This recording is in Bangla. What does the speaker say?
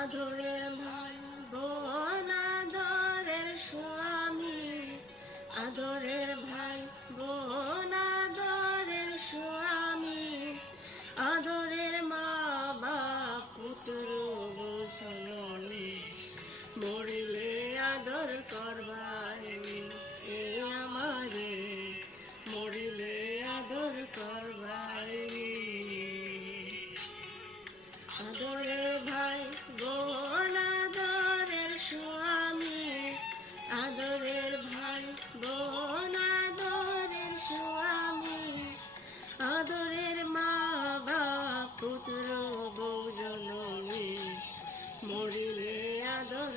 আদরের ভাই বোন আদরের স্বামী, আদরের ভাই বোন আদরের স্বামী, আদরের মা বাপ পুত্র জননী, মরিলে আদর করবাই এ আমারে, মরিলে আদর করবাই। আদরের ভাই বোন আদরের স্বামী, আদরের ভাই বোন আদরের স্বামী, আদরের মা বাপ পুত্র বউ জননী, মরিলে আদর